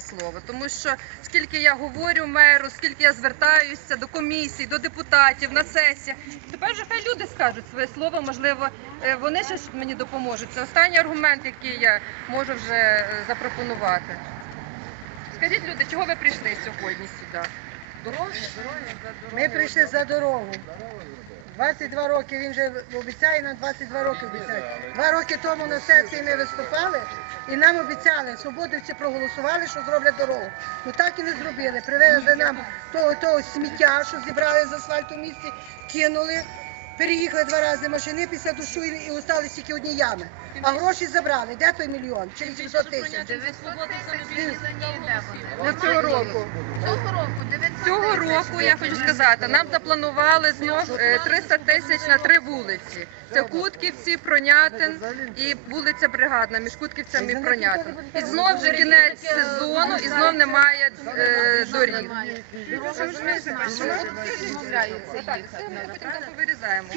слово, тому що скільки я говорю меру, скільки я звертаюся до комісій, до депутатів на сесіях, тепер вже хай люди скажуть своє слово, можливо, е, вони ще мені допоможуть. Це останній аргумент, який я можу вже е, запропонувати. Скажіть, люди, чого ви прийшли сьогодні сюди? Дороги. Ми прийшли за дорогу. 22 роки він вже обіцяє нам 22 роки обіцяє. Два роки тому на сесії ми виступали і нам обіцяли, свободівці проголосували, що зроблять дорогу. Ну так і не зробили. Привезли нам того, того сміття, що зібрали з асфальту в місті, кинули. Переїхали два рази машини після душу і, і остались тільки одні ями. А гроші забрали. Де той мільйон? Чи 800 тисяч? Не цього року. Цього року 900 Цього року я хочу сказати, нам запланували знов е, 300 тисяч на три вулиці. Це Кутківці, Пронятин і вулиця Бригадна між Кутківцями і Пронятин. І знов вже кінець сезону, і знов немає е, доріг. Ми потім там повирізаємо.